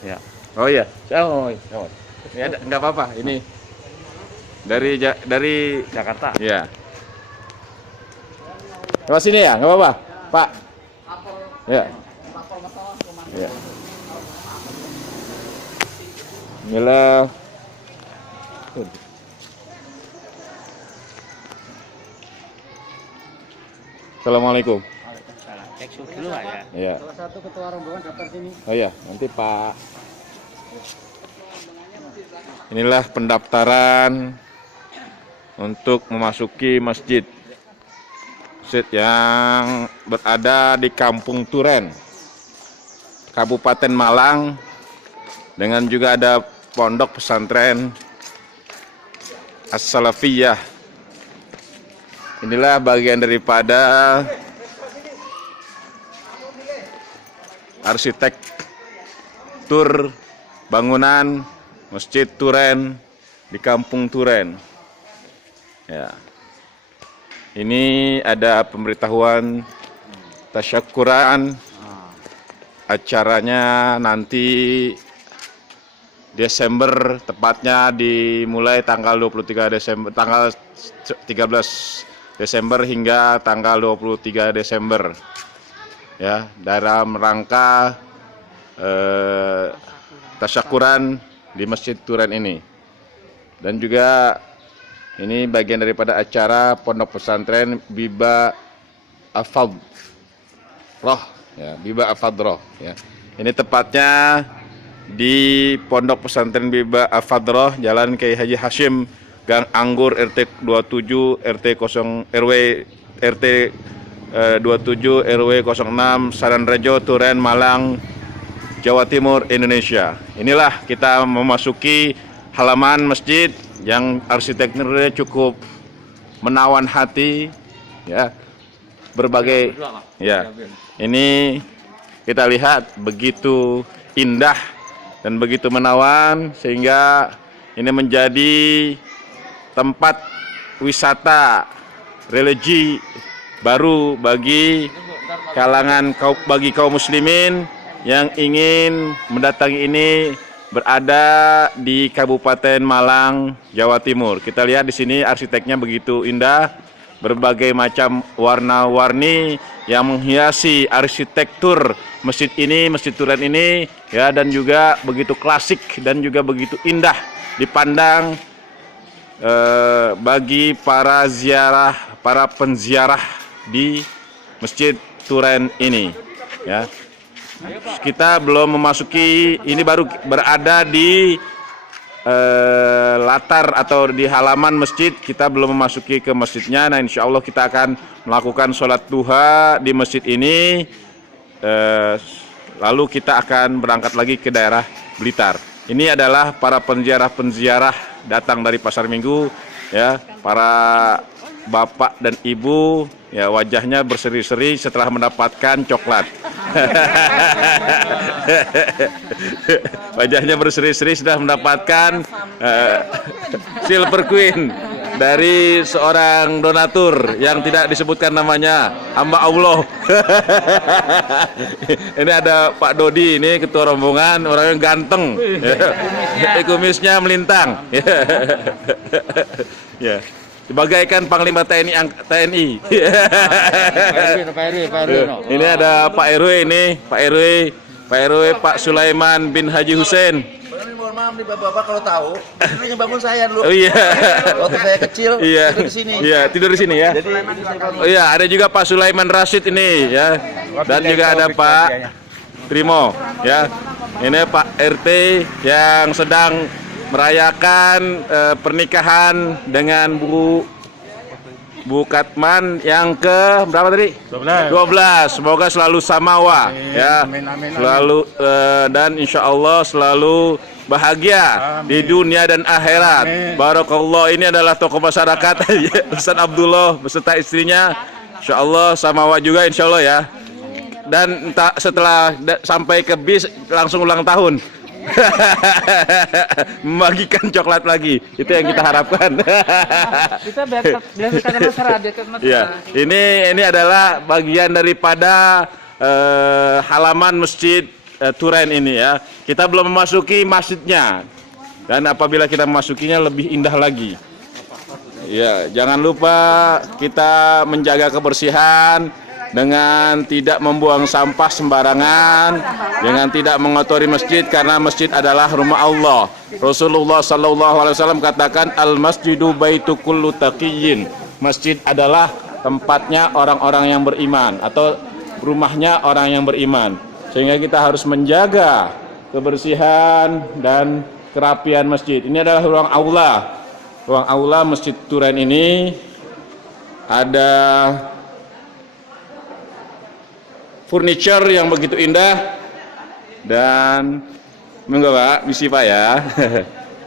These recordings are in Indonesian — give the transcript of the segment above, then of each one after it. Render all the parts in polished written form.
Ya. Oh iya. Oh, oh. Ya, nggak apa-apa. Ini dari Jakarta. ya. Lewat sini ya, nggak apa-apa, Pak. Ya. Ya. Bismillah. Assalamualaikum. Waalaikumsalam. Cek suhu dulu Pak, ya. Ya. Salah satu ketua rombongan daftar sini. Oh iya, nanti Pak. Inilah pendaftaran untuk memasuki masjid. Masjid yang berada di Kampung Turen, Kabupaten Malang, dengan juga ada pondok pesantren As-Salafiyah. Inilah bagian daripada arsitektur bangunan Masjid Turen di Kampung Turen. Ya. Ini ada pemberitahuan tasyakuran. Acaranya nanti Desember, tepatnya dimulai tanggal 23 Desember, tanggal 13 Desember hingga tanggal 23 Desember. Ya, dalam rangka tasyakuran di Masjid Turen ini. Dan juga ini bagian daripada acara Pondok Pesantren Biba Afadroh, ya, Biba Afadroh, ya. Ini tepatnya di Pondok Pesantren Biba Afadroh, Jalan Kiai Haji Hashim, Gang Anggur, RT 27, RT 0 RW RT 27 RW 06 Saranrejo, Turen, Malang, Jawa Timur, Indonesia. Inilah kita memasuki halaman masjid yang arsitekturnya cukup menawan hati, ya. Berbagai, ya. Ini kita lihat begitu indah dan begitu menawan, sehingga ini menjadi tempat wisata religi baru bagi kaum muslimin yang ingin mendatangi ini, berada di Kabupaten Malang, Jawa Timur. Kita lihat di sini arsiteknya begitu indah, berbagai macam warna-warni yang menghiasi arsitektur masjid ini, Masjid Turen ini, ya, dan juga begitu klasik dan juga begitu indah dipandang bagi para penziarah di Masjid Turen ini, ya. Kita belum memasuki, ini baru berada di latar atau di halaman masjid, kita belum memasuki ke masjidnya. Nah, insya Allah kita akan melakukan sholat duha di masjid ini, lalu kita akan berangkat lagi ke daerah Blitar. Ini adalah para penziarah datang dari Pasar Minggu, ya, para bapak dan ibu, ya, wajahnya berseri-seri setelah mendapatkan coklat. Wajahnya berseri-seri sudah mendapatkan Silver Queen dari seorang donatur yang tidak disebutkan namanya, hamba Allah. Ini ada Pak Dodi, ini ketua rombongan, orangnya ganteng, kumisnya melintang. Ya, bagaikan Panglima TNI. Ini ada Pak RW, ini Pak RW Pak Sulaiman bin Haji Hussein. Mohon maaf nih Bapak, kalau tahu, dulu yang bangun saya dulu. Oh iya. Waktu saya kecil, Iya. tidur di sini. Iya, tidur di sini ya. Jadi ini saya bangun. Oh iya, ada juga Pak Sulaiman Rashid ini, ya. Dan juga ada Pak Trimo, ya. Ini Pak RT yang sedang merayakan pernikahan dengan Bu Katman yang ke berapa tadi? 12. Semoga selalu samawa, ya. Selalu dan insya Allah selalu bahagia di dunia dan akhirat. Barakallah. Ini adalah tokoh masyarakat Ustaz Abdullah beserta istrinya. Insya Allah samawa juga, insya Allah, ya. Dan setelah sampai ke bis langsung ulang tahun. Membagikan coklat lagi, itu yang kita harapkan. Kita biar masyarakat. Ya, ini adalah bagian daripada halaman masjid Turen ini ya. Kita belum memasuki masjidnya. Dan apabila kita memasukinya lebih indah lagi. Ya, jangan lupa kita menjaga kebersihan dengan tidak membuang sampah sembarangan, dengan tidak mengotori masjid karena masjid adalah rumah Allah. Rasulullah SAW katakan al-masjidu baitu kullu taqiyyin. Masjid adalah tempatnya orang-orang yang beriman atau rumahnya orang yang beriman. Sehingga kita harus menjaga kebersihan dan kerapian masjid. Ini adalah ruang aula. Ruang aula Masjid Turen ini ada furniture yang begitu indah dan enggak Pak, misi Pak ya.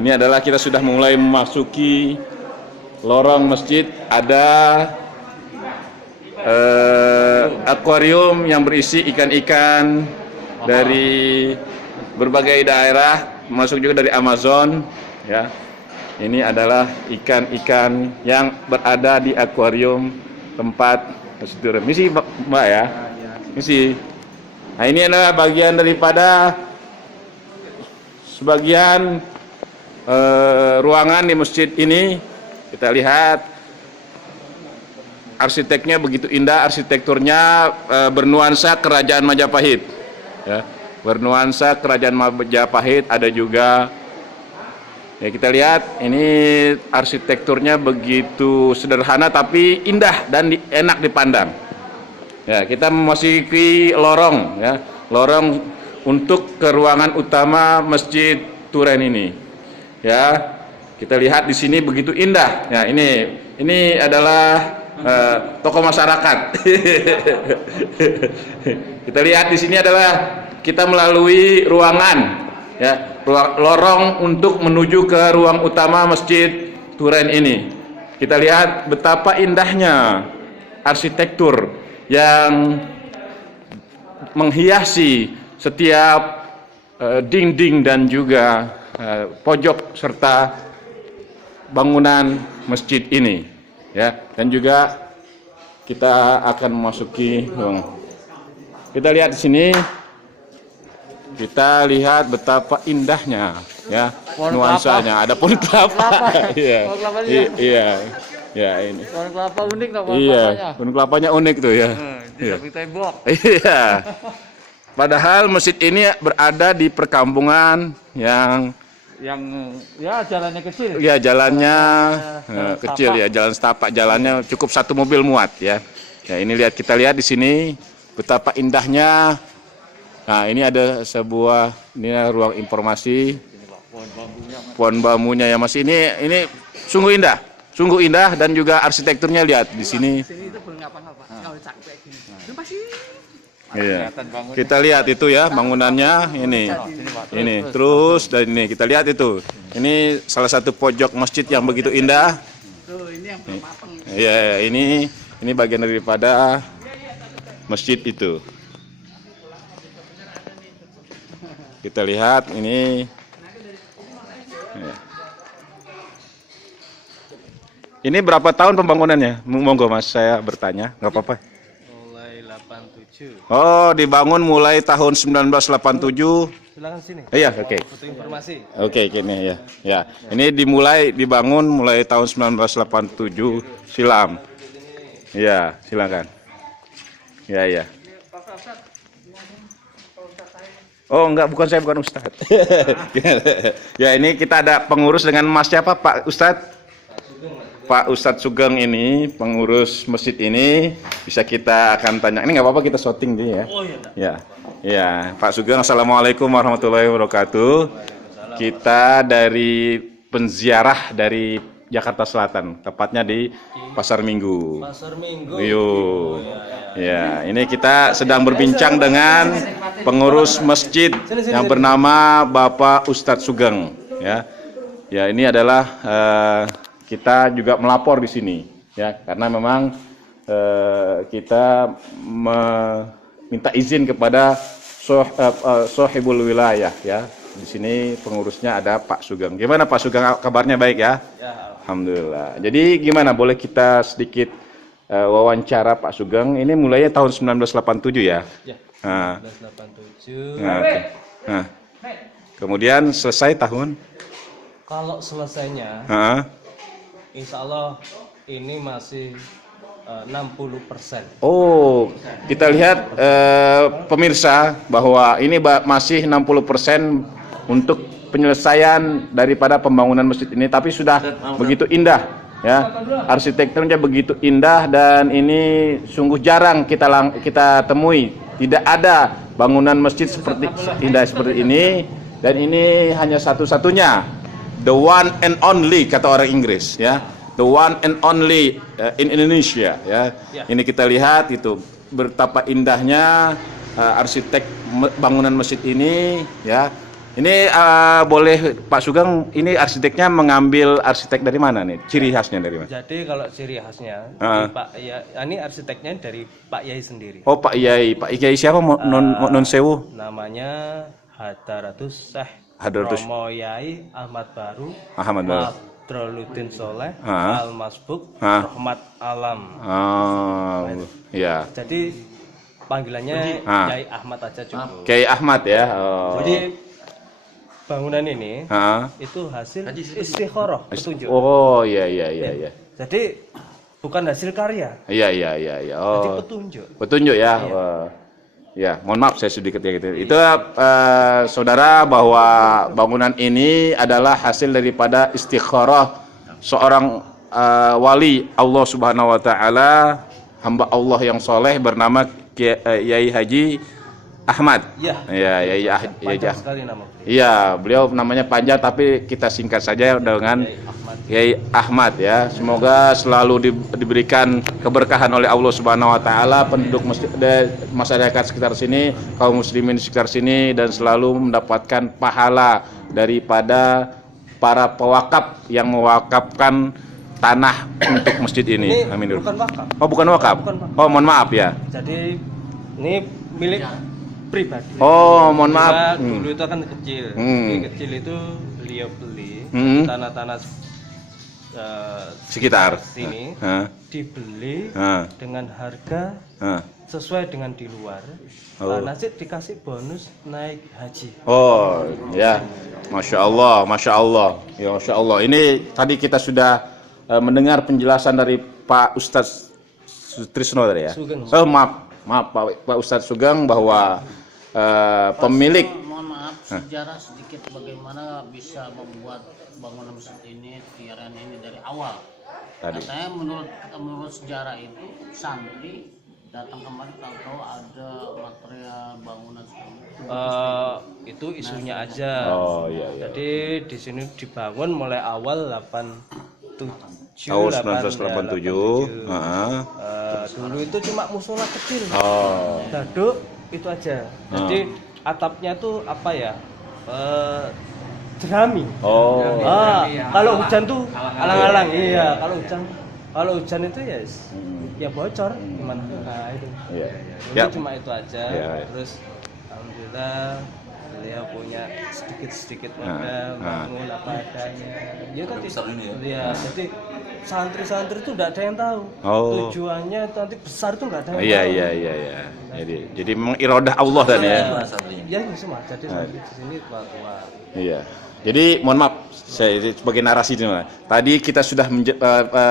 Ini adalah kita sudah mulai memasuki lorong masjid, ada akuarium yang berisi ikan-ikan dari berbagai daerah, masuk juga dari Amazon ya. Ini adalah ikan-ikan yang berada di akuarium tempat Masjid Turen. Misi Mbak ya. Misi. Nah, ini adalah bagian daripada sebagian ruangan di masjid ini. Kita lihat arsiteknya begitu indah, arsitekturnya bernuansa kerajaan Majapahit. Ya, bernuansa kerajaan Majapahit. Ada juga ya, kita lihat ini arsitekturnya begitu sederhana tapi indah dan enak dipandang. Ya, kita memasuki lorong ya, lorong untuk ke ruangan utama Masjid Turen ini. Ya, kita lihat di sini begitu indah. Ya, ini adalah tokoh masyarakat. Kita lihat di sini adalah kita melalui ruangan ya, lorong untuk menuju ke ruang utama Masjid Turen ini. Kita lihat betapa indahnya arsitektur yang menghiasi setiap dinding dan juga pojok serta bangunan masjid ini ya. Dan juga kita akan memasuki kita lihat di sini, kita lihat betapa indahnya ya nuansanya. Ada pohon kelapa. Iya. Iya. Ya ini. Pohon kelapa unik loh, Iya, pohon kelapanya unik tuh ya. Di samping tembok. Iya. Padahal masjid ini berada di perkampungan yang ya jalannya kecil. ya jalannya kecil ya, jalan setapak, jalannya cukup satu mobil muat ya. Ya ini kita lihat di sini betapa indahnya. Nah, ini ada ini ruang informasi. Pohon bambunya ya Mas, ini sungguh indah. Sungguh indah dan juga arsitekturnya lihat di sini. Iya. Kita lihat itu ya bangunannya ini terus dan ini kita lihat itu. Ini salah satu pojok masjid yang begitu indah. Iya, ini bagian daripada masjid itu. Kita lihat ini. Ya. Ini berapa tahun pembangunannya? Monggo Mas, saya bertanya, nggak apa-apa. Mulai 87. Oh, dibangun mulai tahun 1987. Silakan sini. Iya, oke. Foto informasi. Oke, gini ya. Ya, ini dibangun mulai tahun 1987 silam. Iya, silakan. Ya, ya. Oh, enggak, saya bukan Ustadz. Ya, ini kita ada pengurus dengan Mas siapa, Pak Ustadz? Pak Ustadz Sugeng ini pengurus masjid ini, bisa kita akan tanya. Ini nggak apa-apa, kita syuting dia ya. Oh iya. Ya, ya Pak Sugeng, assalamualaikum warahmatullahi wabarakatuh. Kita dari penziarah dari Jakarta Selatan, tepatnya di Pasar Minggu. Pasar Minggu. Ya, ini kita sedang berbincang dengan pengurus masjid yang bernama Bapak Ustadz Sugeng. Ya, ya ini adalah kita juga melapor di sini, ya, karena memang kita meminta izin kepada sohibul wilayah, ya. Di sini pengurusnya ada Pak Sugeng. Gimana Pak Sugeng, kabarnya baik ya? Ya. Alhamdulillah. Jadi gimana? Boleh kita sedikit wawancara Pak Sugeng? Ini mulainya tahun 1987 ya? Ya. Nah, 1987. nah, oke. Nah, kemudian selesai tahun. Kalau selesainya, Nah, insya Allah ini masih 60%. oh, kita lihat pemirsa bahwa ini masih 60% untuk penyelesaian daripada pembangunan masjid ini, tapi sudah begitu indah ya. Arsitekturnya begitu indah dan ini sungguh jarang kita temui. Tidak ada bangunan masjid seperti indah seperti ini, dan ini hanya satu-satunya, the one and only kata orang Inggris ya. The one and only in Indonesia ya. Ini kita lihat itu betapa indahnya arsitek bangunan masjid ini ya. Ini boleh Pak Sugeng, ini arsiteknya mengambil arsitek dari mana nih? Ciri khasnya dari mana? Jadi kalau ciri khasnya, Pak ya, ini arsiteknya dari Pak Yai sendiri. Oh, Pak Yai siapa? Non sewu. Namanya Hadaratus Syekh Hadaratus Romo Yai Ahmad Baru. Ahmad Baru. Droluddin Soleh Ah. Al-Masbuk Ah. Rahmat Alam. Ya. Jadi panggilannya Ah. Yai Ahmad aja cukup. Kiai Ahmad ya. Oh. Jadi bangunan ini Ah. itu hasil istikharah, petunjuk. Oh, iya. Jadi bukan hasil karya, Iya. jadi Oh. petunjuk. Petunjuk ya. Wah. Ya, mohon maaf saya sedikit ya gitu. Itu saudara, bahwa bangunan ini adalah hasil daripada istikharah seorang wali Allah Subhanahu wa taala, hamba Allah yang soleh bernama Yai Haji Ahmad. Iya. Iya, Yai Panjang sekali nama beliau. Iya, beliau namanya panjang tapi kita singkat saja dengan Yai Ahmad ya. Semoga selalu diberikan keberkahan oleh Allah Subhanahu wa taala, penduduk masyarakat sekitar sini, kaum muslimin sekitar sini, dan selalu mendapatkan pahala daripada para pewakaf yang mewakafkan tanah untuk masjid ini. Ini Amin. bukan wakaf. Oh, bukan wakaf. Bukan wakaf. Oh, mohon maaf ya. Jadi ini milik pribadi. Oh, mohon maaf. Karena dulu itu kan kecil. Ini kecil itu beliau beli tanah-tanah Sekitar sini dibeli dengan harga sesuai dengan di luar. Nasib dikasih bonus naik haji. Oh ya, masya Allah. Ya, masya Allah. Ini tadi kita sudah mendengar penjelasan dari Pak Ustadz Sutrisno tadi ya. Sugeng. Oh, maaf Pak Ustadz Sugeng, bahwa pemilik. Mohon maaf, sejarah sedikit bagaimana bisa membuat bangunan masjid ini, tiaran ini dari awal. Tadi. Katanya menurut sejarah itu santri datang kemari tahu-tahu ada material bangunan seperti Itu isunya aja. Oh iya. Jadi di sini dibangun mulai awal 87 Tahun 1987. Dulu itu cuma musola kecil. Oh. Daduk itu aja. Jadi atapnya tuh apa ya? Jerami. Oh. Kalau hujan tuh alang-alang. Iya, kalau hujan itu ya bocor gimana? Nah, itu. Iya. Dulu Ya. cuma itu aja. Ya. Terus alhamdulillah beliau punya sedikit modal bangun apa adanya. Ya kan iya, jadi santri-santri itu enggak ada yang tahu. Oh. Tujuannya nanti besar itu enggak ada yang Iya. tahu. Jadi memang iradah Allah dan ya. Ya ini semua. Jadi santri di sini tua-tua. Iya. Jadi mohon maaf, saya sebagai narasi ini, tadi kita sudah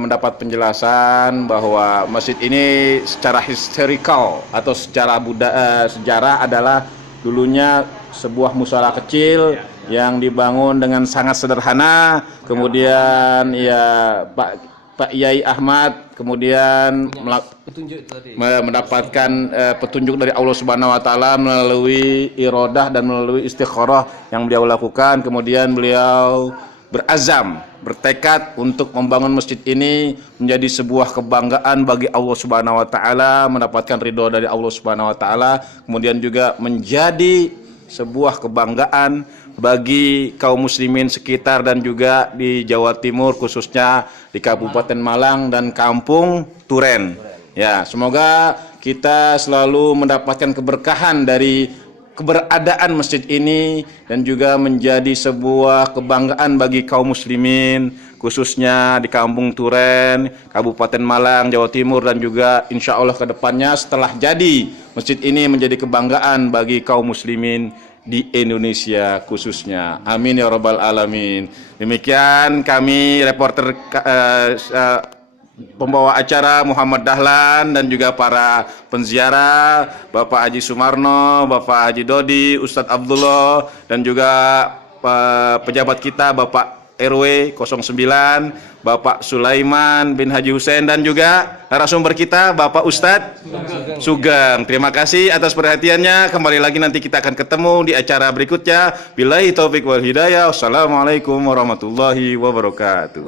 mendapat penjelasan bahwa masjid ini secara historical atau secara sejarah adalah dulunya sebuah musola kecil yang dibangun dengan sangat sederhana. Kemudian ya Pak Yai Ahmad kemudian Petunjuk itu tadi. mendapatkan petunjuk dari Allah Subhanahu wa taala melalui iradah dan melalui istikharah yang beliau lakukan. Kemudian beliau berazam, bertekad untuk membangun masjid ini menjadi sebuah kebanggaan bagi Allah Subhanahu wa taala, mendapatkan ridho dari Allah Subhanahu wa taala, kemudian juga menjadi sebuah kebanggaan bagi kaum muslimin sekitar dan juga di Jawa Timur, khususnya di Kabupaten Malang dan Kampung Turen. Ya, semoga kita selalu mendapatkan keberkahan dari keberadaan masjid ini dan juga menjadi sebuah kebanggaan bagi kaum muslimin, khususnya di Kampung Turen, Kabupaten Malang, Jawa Timur, dan juga insya Allah ke depannya setelah jadi masjid ini menjadi kebanggaan bagi kaum muslimin di Indonesia khususnya. Amin ya rabbal alamin. Demikian kami reporter pembawa acara Muhammad Dahlan dan juga para penziarah Bapak Haji Sumarno, Bapak Haji Dodi, Ustadz Abdullah, dan juga pejabat kita Bapak RW 09, Bapak Sulaiman bin Haji Hussein, dan juga narasumber kita Bapak Ustadz Sugeng. Terima kasih atas perhatiannya. Kembali lagi nanti kita akan ketemu di acara berikutnya. Billahi taufik wal hidayah. Wassalamualaikum warahmatullahi wabarakatuh.